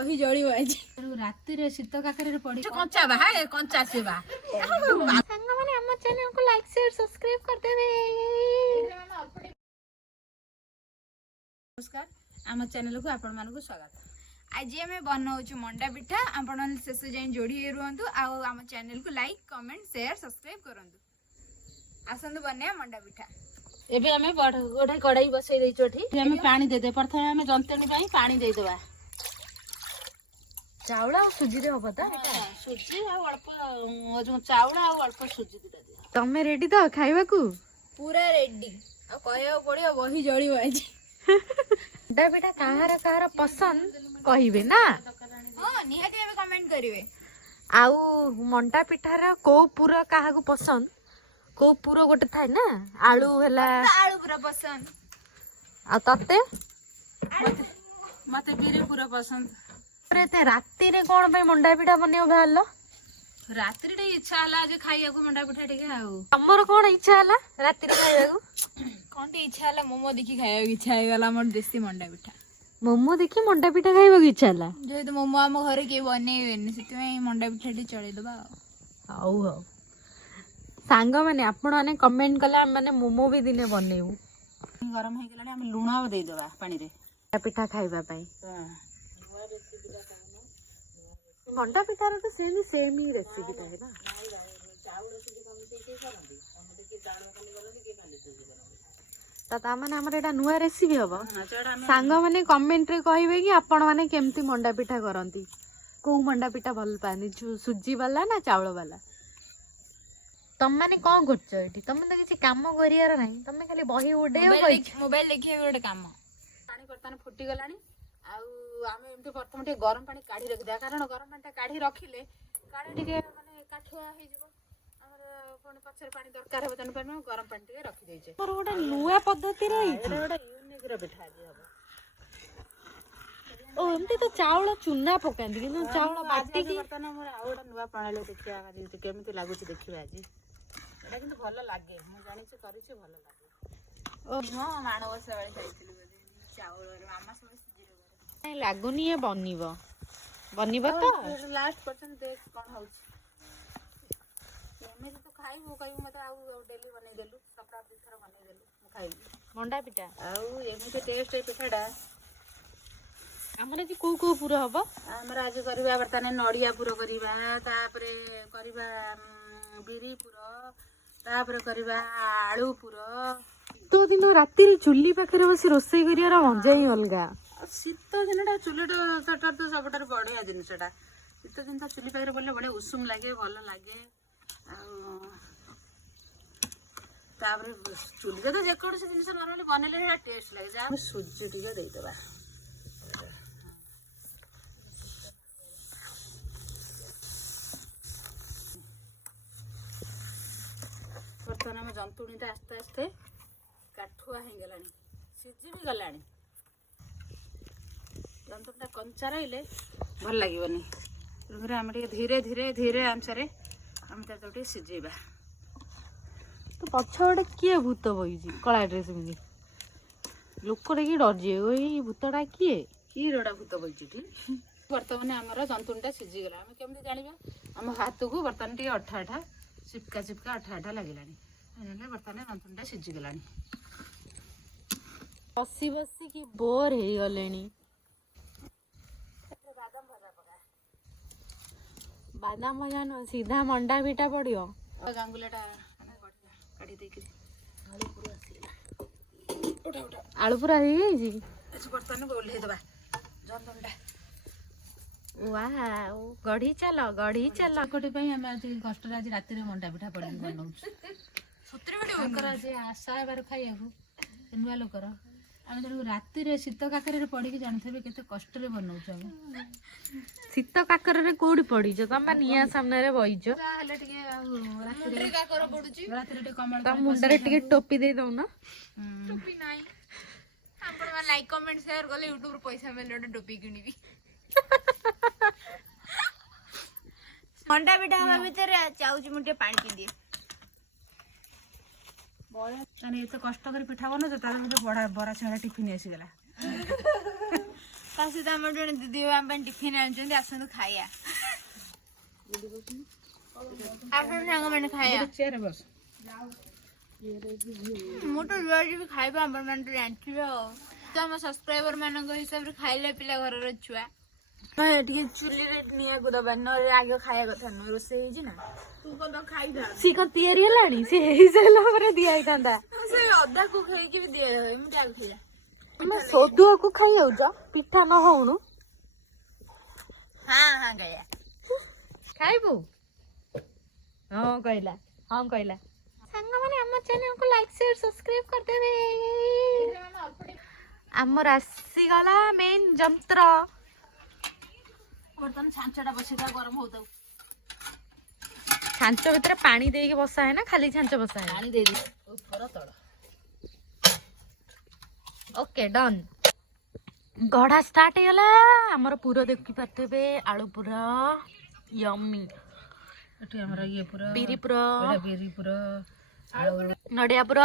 ବହି ଜଳିବ ଆଜି ରାତିରେ ଶୀତ କାକରରେ ପଡି କଞ୍ଚା ବା କଞ୍ଚା ସେବା ସାଙ୍ଗମାନେ ଆମ ଚ୍ୟାନେଲକୁ ଲାଇକ୍ ସେୟାର ସବସ୍କ୍ରାଇବ କରିଦେବେ। ନମସ୍କାର, ଆମ ଚ୍ୟାନେଲକୁ ଆପଣମାନଙ୍କୁ ସ୍ୱାଗତ। ଆଜି ଆମେ ବନାଉଛୁ ମଣ୍ଡା ପିଠା। ଆପଣମାନେ ଶେଷ ଯାଏଁ ଯୋଡ଼ି ହେଇ ରୁହନ୍ତୁ ଆଉ ଆମ ଚ୍ୟାନେଲକୁ ଲାଇକ୍ କମେଣ୍ଟ ସେୟାର ସବସ୍କ୍ରାଇବ କରନ୍ତୁ। ଆସନ୍ତୁ ବନେଇବା ମଣ୍ଡା ପିଠା। ଏବେ ଆମେ ଗୋଟେ କଡ଼ାଇ ବସେଇ ଦେଇଛୁ ଏଠି। ଆମେ ପାଣି ଦେଇଦେବା। ପ୍ରଥମେ ଆମେ ଜନ୍ତଣି ପାଇଁ ପାଣି ଦେଇଦେବା। ଚାଉଳ ଆଉ ସୁଜିରେ ହବ ତ? ସୁଜି ଆଉ ଅଳ୍ପ ଯୋଉ ଚାଉଳ ଆଉ ଅଳ୍ପ ସୁଜି ଦିଟା ଦିଅ। ତମେ ରେଡି ତ ଖାଇବାକୁ? ପୁରା ରେଡି। ଆଉ କହିବାକୁ ପଡିବ ବହି ଜଳିବ ଆଜି। ମଣ୍ଡା ପିଠା କାହାର ପସନ୍ଦ କହିବେ ନା? ହଁ ନିହାତି ଭାବେ କମେଣ୍ଟ କରିବେ। ଆଉ ମଣ୍ଡା ପିଠାର କୋଉ ପୁର କାହାକୁ ପସନ୍ଦ? କୋଉ ପୁର ଗୋଟେ ଥାଏ ନା, ଆଳୁ ହେଲା, ଆଳୁ ପୁରା ପସନ୍ଦ। ଆଉ ତତେ? ମତେ ବିରି ପୁର ପସନ୍ଦ। ରାତିରେ କଣ ପାଇଁ ମଣ୍ଡା ପିଠା ବନେଇବ ବାହାରିଲ? ରାତିରେ ଟିକେ ଇଚ୍ଛା ହେଲା ଯେ ଖାଇବାକୁ ମଣ୍ଡା ପିଠା ଟିକେ। ଆଉ ତମର କଣ ଇଚ୍ଛା ହେଲା ରାତିରେ ଖାଇବାକୁ? କଣ ଟିକେ ଇଚ୍ଛା ହେଲା, ମୋମୋ ଦେଖି ଖାଇବାକୁ ଇଚ୍ଛା ହେଇଗଲା। ଆମର ଦେଶୀ ମଣ୍ଡା ପିଠା। ମୋମୋ ଦେଖି ମଣ୍ଡା ପିଠା ଖାଇବାକୁ ଇଚ୍ଛା ହେଲା? ଯେହେତୁ ମୋମୋ ଆମ ଘରେ କେହି ବନେଇବେନି, ସେଥିପାଇଁ ମଣ୍ଡା ପିଠା ଟିକେ ଚଳେଇଦବା ଆଉ। ହଉ ସାଙ୍ଗମାନେ, ଆପଣ ମାନେ କମେଣ୍ଟ କଲେ ଆମେ ମାନେ ମୋମୋ ବି ଦିନେ ବନେଇବୁ। ଗରମ ହେଇଗଲାଣି, ଆମେ ଲୁଣ ଦେଇଦବା ପାଣିରେ ପିଠା ଖାଇବା ପାଇଁ। ମଣ୍ଡା ପିଠାର ତ ସେମିତି ସେମ୍ ହି ରେସିପି ଥାଏ ନା। ତାମାନେ ଆମର ଏଇଟା ନୂଆ ରେସିପି ହବ। ସାଙ୍ଗମାନେ କମେଣ୍ଟରେ କହିବେ କି ଆପଣ ମାନେ କେମିତି ମଣ୍ଡା ପିଠା କରନ୍ତି, କୋଉ ମଣ୍ଡା ପିଠା ଭଲ ପାଆନ୍ତି, ସୁଜି ବାଲା ନା ଚାଉଳ ବାଲା? ତମମାନେ କଣ କରୁଛ ଏଠି? ତମେ ତ କିଛି କାମ କରିବାର ନାହିଁ, ତମେ ଖାଲି ବହି ଉଡେଇବ, ମୋବାଇଲ ଦେଖିବା ଗୋଟେ କାମ। ପାଣି ବର୍ତ୍ତମାନ ଫୁଟିଗଲାଣି। ଆଉ ଆମେ ଏମିତି ପ୍ରଥମେ ଟିକେ ଗରମ ପାଣି କାଢି ରଖିଦେବା, କାରଣ ଗରମ ପାଣିଟା କାଢି ରଖିଲେ କାଳେ ଟିକେ ମାନେ କାଠୁଆ ହେଇଯିବ। ଆମର ପୁଣି ପଛରେ ପାଣି ଦରକାର ହେବ, ତେଣୁ ପାଇଁ ଗରମ ପାଣି ଟିକେ ରଖିଦେଇଛେ। ମୋର ଗୋଟେ ନୂଆ ପଦ୍ଧତିରେ ହେଇଛି। ଗୋଟେ ୟୁନିକ ପିଠା ଆଜି ହବ। ଓ ଏମିତି ତ ଚାଉଳ ଚୁନା ପକାନ୍ତି, କିନ୍ତୁ ଚାଉଳ ବାଟିକି ବର୍ତ୍ତମାନ ଆମର ଆଉ ଗୋଟେ ନୂଆ ପ୍ରଣାଳୀ ଦେଖିବା କେମିତି ଲାଗୁଛି ଦେଖିବା ଆଜି। ଏଇଟା କିନ୍ତୁ ଭଲ ଲାଗେ, ମୁଁ ଜାଣିଛି, କରିଛି, ଭଲ ଲାଗେ। ହଁ ମାଣବସା ବେଳେ ଖାଇଥିଲି ବୋଧେ ଚାଉଳରେ। ମାମା ସମସ୍ତେ ଲାଗୁନି ଏ ବନିବ ତ ଲାଷ୍ଟ ପର୍ଯ୍ୟନ୍ତ ଦେଖ କଣ ହଉଛି। ଏମିତି ତୁ ଖାଇବୁ, କହିବୁ ମତେ ଆଉ ଡେଲି ବନେଇଦେଲୁ, ସପ୍ତାହ ଦୁଇଥର ବନେଇଦେଲୁ, ମୁଁ ଖାଇବି ମଣ୍ଡା ପିଠା। ଆଉ ଏମିତି ଟେଷ୍ଟ ଏ ପିଠାଟା। ଆମର ଆଜି କୋଉ କୋଉ ପୁର ହବ? ଆମର ଆଜି କରିବା ବର୍ତ୍ତମାନ ନଡ଼ିଆ ପୁର କରିବା, ତାପରେ କରିବା ବିରି ପୁର, ତାପରେ କରିବା ଆଳୁ ପୁର। ଶୀତ ଦିନ ରାତିରେ ଚୁଲି ପାଖରେ ବସି ରୋଷେଇ କରିବାର ମଜା ହିଁ ଅଲଗା। ଶୀତ ଦିନଟା ଚୁଲିଟା ସେଟା ତ ସବୁଠାରୁ ବଢିଆ ଜିନିଷଟା। ଶୀତ ଦିନ ତ ଚୁଲି ପାଖରେ ବସିଲେ ବଢିଆ ଉଷୁମ ଲାଗେ, ଭଲ ଲାଗେ। ଆଉ ତାପରେ ଚୁଲିରେ ତ ଯେକୌଣସି ଜିନିଷ ନର୍ମାଲି ବନେଇଲେ ସେଟା ଟେଷ୍ଟ ଲାଗେ। ଯାହା ସୁଜି ଟିକେ ଦେଇଦେବା। ବର୍ତ୍ତମାନ ଆମ ଜନ୍ତୁଣିଟା ଆସ୍ତେ ଆସ୍ତେ କାଠୁଆ ହେଇଗଲାଣି, ସିଝି ବି ଗଲାଣି। ଜନ୍ତୁଣିଟା କଞ୍ଚା ରହିଲେ ଭଲ ଲାଗିବନି, ତେଣୁକରି ଆମେ ଟିକେ ଧୀରେ ଧୀରେ ଧୀରେ ଆଞ୍ଚରେ ଆମେ ତାକୁ ଟିକେ ସିଝେଇବା। ତ ପଛ ଗୋଟେ କିଏ ଭୂତ ବଇଛି କଳା ଡ୍ରେସ ପିନ୍ଧି? ଲୋକଟା କିଏ ଡରିଯିବ, ଏଇ ଭୂତଟା କିଏ? କି ରୋଡ଼ା ଭୂତ ବଇଛି ଏଠି? ବର୍ତ୍ତମାନ ଆମର ଜନ୍ତୁଣିଟା ସିଝିଗଲା। ଆମେ କେମିତି ଜାଣିବା? ଆମ ହାତକୁ ବର୍ତ୍ତମାନ ଟିକେ ଅଠା ଅଠା ଚିପକା ଚିପକା ଅଠା ଅଠା ଲାଗିଲାଣି। ବର୍ତ୍ତମାନ ଜନ୍ତୁଣିଟା ସିଝିଗଲାଣି। ବସି ବସିକି ବୋର ହେଇଗଲେଣି। ବାଦାମ ଭଜା ନୁହଁ, ସିଧା ମଣ୍ଡା ପିଠା ପଡିବ। ଗାଙ୍ଗୁଲାଟା କାଢି ଦେଇକିରି ଆଳୁ ପୁରା ହେଇଯାଇଛି। ବର୍ତ୍ତମାନ ଓହ୍ଲେଇଦବା ଜନ୍ତୁଣିଟା। ୱାଓ, ଗଢି ଚାଲ ଗଢି ଚାଲ। କୋଟି ପାଇଁ ଆମେ ଆଜି କଷ୍ଟରେ ଆଜି ରାତିରେ ମଣ୍ଡା ପିଠା ପଡିକି ବନଉଛୁ। ତାଙ୍କର ଆଜି ଆଶା ହେବାର ଖାଇବାକୁ, ନୂଆ ଲୋକର। ଆମେ ତେଣୁ ରାତିରେ ଶୀତ କାକରରେ ପଡିକି ଜାଣିଥିବେ କେତେ କଷ୍ଟରେ ବନଉଛୁ ଆମେ। ଶୀତ କାକରରେ କୋଉଠି ପଡିଛ ତମେ? ନିଆଁ ସାମ୍ନାରେ ବଇଛ। ହେଲେ ଟିକେ ଆଉ ରାତିରେ କାକର ପଡୁଛି, ରାତିରେ ଟିକେ କମଳ ତମ ମୁଣ୍ଡରେ ଟିକେ ଟୋପି ଦେଇ ଦଉନ। ଟୋପି ନାହିଁ। ଆପଣ ଲାଇକ୍ କମେଣ୍ଟ ସେୟାର କଲେ ୟୁଟ୍ୟୁବରୁ ପଇସା ମିଳିଲେ ଗୋଟେ ଟୋପି କିଣିବି। ମଣ୍ଡା ପିଠା ହବା ଭିତରେ ଚାହୁଛି ମୁଁ ଟିକେ ପାଣି ପିଇଦିଏ। ଏତେ କଷ୍ଟ କରି ପିଠା ବନଉଛ, ତାହେଲେ ମତେ ବରା ସିଙ୍ଗଡ଼ା ଟିଫିନ ଆସିଗଲା। सहित आम जन दीदी आम टिफिन आनुଛନ୍ତି ଆସନ୍ତୁ ଖାଇବା ଆପଣ ସାଙ୍ଗମାନେ ଖାଇବା ଚେୟାର ବସ ମୁଁ ତ ଯୁଆଡ଼େ ବି ଖାଇବା ଆପଣ ମାନେ ତ ଜାଣିଥିବେ ଆଉ ତ ଆମ ସବସ୍କ୍ରାଇବର ମାନଙ୍କ ହିସାବରେ ଖାଇଲେ ପିଲା ଘରର ଛୁଆ ଟିକେ ଚୁଲିରେ ନିଆଁକୁ ଦବା ନହେଲେ ଆଗ ଖାଇବା କଥା ନୁହେଁ ରୋଷେଇ ହେଇଛି ନା ତୁ କଣ ଖାଇଦା ସିଏ କଣ ତିଆରି ହେଲାଣି ସିଏ ହେଇସାରିଲା ପରେ ଦିଆ ହେଇଥାନ୍ତା ସେ ଅଧାକୁ ଖାଇକି ବି ଦିଆ ଏମିତି ଆଗ ଖାଇବା ତମେ ସୋଦୁଆକୁ ଖାଇ ଯାଉଛ ପିଠା ନ ହଉଣୁ ହଁ ହଁ ଗୟା ଖାଇବୁ ହଁ କହିଲା ସାଙ୍ଗମାନେ ଆମ ଚ୍ୟାନେଲକୁ ଲାଇକ୍ ସେୟାର ସବସ୍କ୍ରାଇବ କରିଦେବେ ଆମର ଆସିଗଲା ମେନ୍ ଯନ୍ତ୍ର ବର୍ତ୍ତମାନ ଛାଞ୍ଚଟା ବସିଲା ଗରମ ହଉଥାଉ ଛାଞ୍ଚ ଭିତରେ ପାଣି ଦେଇକି ବସା है ना ଖାଲି ଛାଞ୍ଚ ବସା है ପାଣି ଦେଇଦେ ଉପର ତଳ ओके डन गढ़ा स्टार्ट ହେଇଗଲା ଆମର ପୁର ଦେଖି ପାରୁଥିବେ ଆଳୁ ପୁର यम्मी ଏଠି ଆମର ଇଏ ପୁର ବିରି ପୁର ଏଟା ବିରି ପୁର ଆଉ ନଡ଼ିଆ ପୁର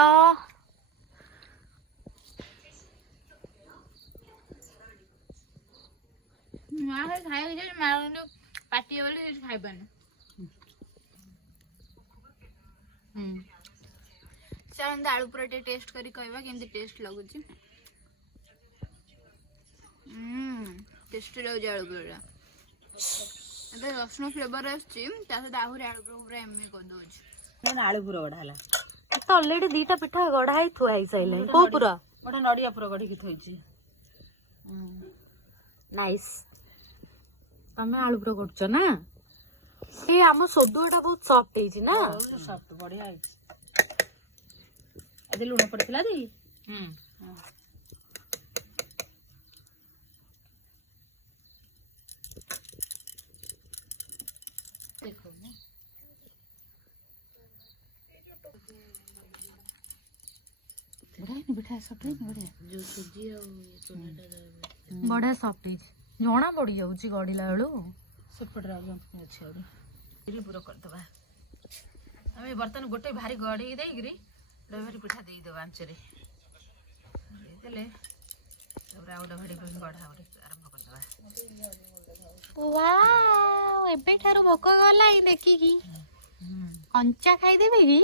ମା ଖାଇବାକୁ ଯାଉଛି ମା ପାଟି ବୋଲି ଖାଇପାରୁନି ଚାଲନ୍ତୁ ଆଳୁ ପୁରା ଟିକେ ଟେଷ୍ଟ କରି କହିବା କେମିତି ଟେଷ୍ଟ ଲାଗୁଛି ଟେଷ୍ଟି ଲାଗୁଛି ଆଳୁ ପୁରା ଏବେ ରସୁଣ ଫ୍ଲେଭର ଆସୁଛି ତା ସହିତ ଆହୁରି ଆଳୁ ପୁରା ଏମିତି କରିଦଉଛି ଆଳୁ ପୁର ଗଢା ହେଲା ତ ଅଲରେଡି ଦିଟା ପିଠା ଗଢା ହେଇ ଥୁଆ ହେଇସାରିଲାଣି କୋଉ ପୁର ଗୋଟେ ନଡିଆ ପୁର ଗଢିକି ଥୋଇଛି ନାଇସ୍ ତମେ ଆଳୁ ପୁର କରୁଛ ନା ଏ ଆମ ସୋଦୁଆଟା ବହୁତ ସଫ୍ଟ ହେଇଛି ନା ସଫ୍ଟ ବଢିଆ ହେଇଛି ଆଜି ଲୁଣ ପଡିଥିଲା ଦି ବଢିଆ ସଫ୍ଟ ହେଇଛି ଜଣା ପଡି ଯାଉଛି ଗଢିଲା ବେଳୁ ସେପଟରେ ଆଉ ଜନ୍ତୁଣି ଅଛି ଆହୁରି ବିରି ପୁର କରିଦେବା ଆମେ ବର୍ତ୍ତମାନ ଗୋଟେ ଭାରି ଗଢିକି ଦେଇକିରି ଭାରି ପିଠା ଦେଇଦେବା ଆଞ୍ଚରେ ଦେଇଦେଲେ ତାପରେ ଆଉ ଗୋଟେ ଭାରି ଗଢା ଗୋଟେ ଆରମ୍ଭ କରିଦେବା ୱାଓ ଏବେଠାରୁ ଭୋକ ଗଲାଣି ଦେଖିକି କଞ୍ଚା ଖାଇଦେବେ କି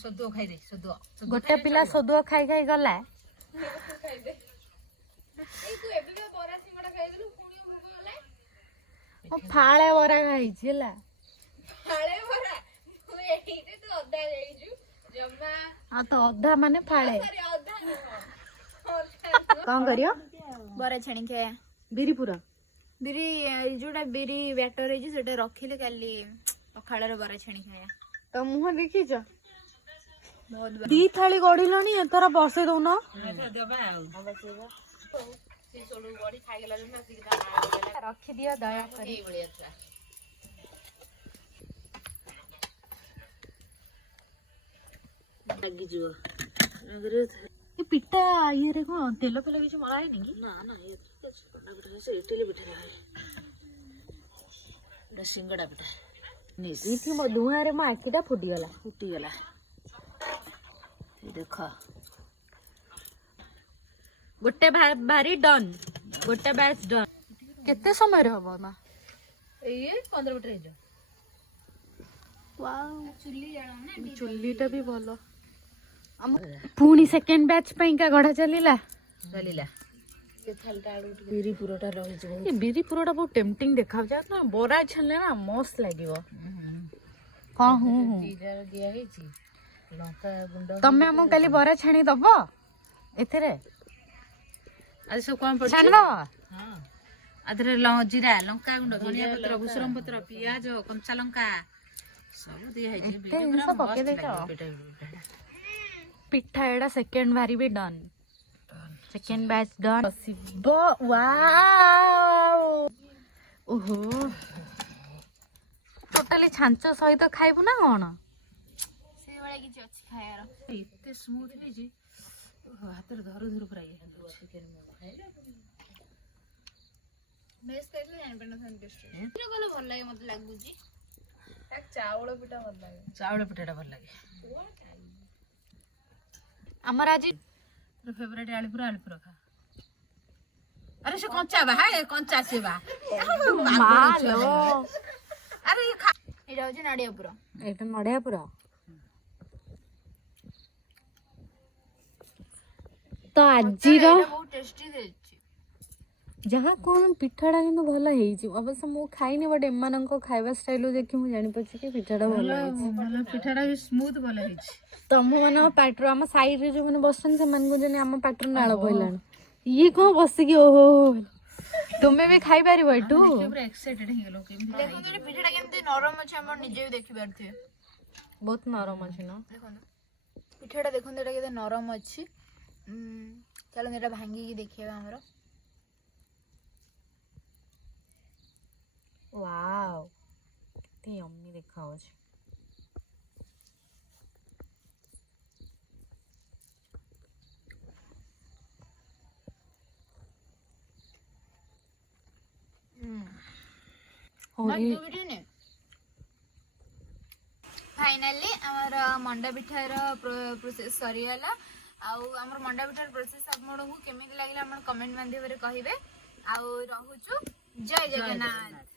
ସୋଦୁଅ ଖାଇଦେ ସୋଦୁଅ ଗୋଟେ ପିଲା ସୋଦୁଅ ଖାଇ ଖାଇ ଗଲା ଫାଳେ ବରା ଖାଇଛି ହେଲା ହଁ ତ ଅଧା ମାନେ ଫାଳେ କଣ କରିବ ବରା ଛାଣି ଖାଇବା ବିରି ପୁର ବିରି ଯୋଉଟା ବିରି ବ୍ୟାଟର ହେଇଛି ସେଟା ରଖିଲେ କାଲି ପଖାଳରେ ବରା ଛାଣି ଖାଇବା ତ ମୁହଁ ଦେଖିଛ ଦି ଥାଳି ଗଢିଲଣି ଏଥର ବସେଇ ଦଉନ ରଖିଦିଅ ଦୟାକରି ପିଠା ଇଏରେ କଣ ତେଲ ଫେଲ କିଛି ମଳା ହେଇନି କି ନା ଇଟିଲି ପିଠା ସିଙ୍ଗଡା ପିଠା ଧୂଆଁରେ ମୋ ଆଖିଟା ଫୁଟିଗଲା ଦେଖ ଗୋଟେ ଭାରି ଡନ୍ ଗୋଟେ ବ୍ୟାଚ୍ ଡନ୍ କେତେ ସମୟରେ ହବ ମା ଏଇ 15 ମିନିଟ୍ ହେଇଯିବ ଚୁଲିଟା ବି ଭଲ ପୁଣି ସେକେଣ୍ଡ ବ୍ୟାଚ୍ ପାଇଁକା ଗଢା ଚାଲିଲା ବିରି ପୁରଟା ରହିଯିବ ଏ ବିରି ପୁରଟା ବହୁତ ଟେମ୍ପଟିଂ ଦେଖାଯାଉଛି ନା ବରା ଛାଣିଲେ ନା ମସ୍ତ ଲାଗିବ ହଁ ଦିଆ ହେଇଛି ଲଙ୍କା ଗୁଣ୍ଡ ତମେ ଆମକୁ କାଲି ବରା ଛାଣି ଦବ ଏଥିରେ ଆଜି ସବୁ କଣ ପଡୁଛି ଛାଣିଦବ ଆଧରେ ଜିରା ଲଙ୍କା ଗୁଣ୍ଡ ଧନିଆ ପତ୍ର ଭୂଷଣ ପତ୍ର ପିଆଜ କଞ୍ଚା ଲଙ୍କା ସବୁ ଦିଆ ହେଇଛି ପିଠା ଏଟା ସେକେଣ୍ଡ ଭାରି ବି done second batch done Shiva ଓହୋ ଟୋଟାଲି ଛାଞ୍ଚ ସହିତ ଖାଇବୁ ନା କଣ ସେଇଭଳିଆ କିଛି ଅଛି ଖାଇବାର ଏତେ ସ୍ମୁଥ ହେଇଛି ହାତରେ ଧରୁ ପୁରା ଇଏ ଭଲ ଲାଗେ ମତେ ଲାଗୁଛି ଚାଉଳ ପିଠାଟା ଭଲ ଲାଗେ ଆମର ଆଜି ଫେଭରାଇଟ ଆଳୁ ପୁର ଖା अरे से कंचा बा है कंचा से बा ମାଲୋ अरे ଏଇଟା ହଉଛି ନଡ଼ିଆ ପୁର। ଏଇଟା ନଡ଼ିଆ ପୁର। ତ ଆଜିର ଏଇଟା ବହୁତ ଟେଷ୍ଟି ହେଇଛି। ଯାହା କଣ ପିଠାଟା କିନ୍ତୁ ଭଲ ହେଇଛି। ଅବଶ୍ୟ ମୁଁ ଖାଇନି ବଟ୍ ଏମାନଙ୍କ ଖାଇବା ଷ୍ଟାଇଲ ଦେଖି ମୁଁ ଜାଣିପାରୁଛି କି ପିଠାଟା ଭଲ ହେଇଛି। ଭଲ ପିଠାଟା ବି ସ୍ମୁଥ ଭଲ ହେଇଛି। ତମ ମାନଙ୍କ ପାଟିରୁ ଆମ ସାଇଡରେ ଯୋଉମାନେ ବସଛନ୍ତି ସେମାନଙ୍କୁ ଯେମିତି ଆମ ପାଟିରୁ ନାଳ ବୋହିଲାଣି। ଇଏ କଣ ବସିକି ଓହୋ ତୁମେ ବି ଖାଇପାରିବ ଏଠୁ। ପୁରା ଏକ୍ସାଇଟେଡ ହେଇଗଲ କେମିତି ଦେଖନ୍ତୁ ଏଠି ପିଠାଟା କେମିତି ନରମ ଅଛି ଆପଣ ନିଜେ ବି ଦେଖିପାରୁଥିବେ। ବହୁତ ନରମ ଅଛି ନା। ଦେଖନ୍ତୁ ପିଠାଟା ଦେଖନ୍ତୁ ଏଇଟା କେତେ ନରମ ଅଛି। ଚାଲନ୍ତୁ ଏଇଟା ଭାଙ୍ଗିକି ଦେଖିବା ଆମର। ୱାଓ କେତେ ୟମ୍ମି ଦେଖାଯାଉଛି। फाइनाली आमर मंडा पिठार प्रोसेस सरीगला। आमर मंडा पिठार प्रोसेस आपको केमी लगे कमेंट माध्यम कहे। आ रहुचु जय जगन्नाथ।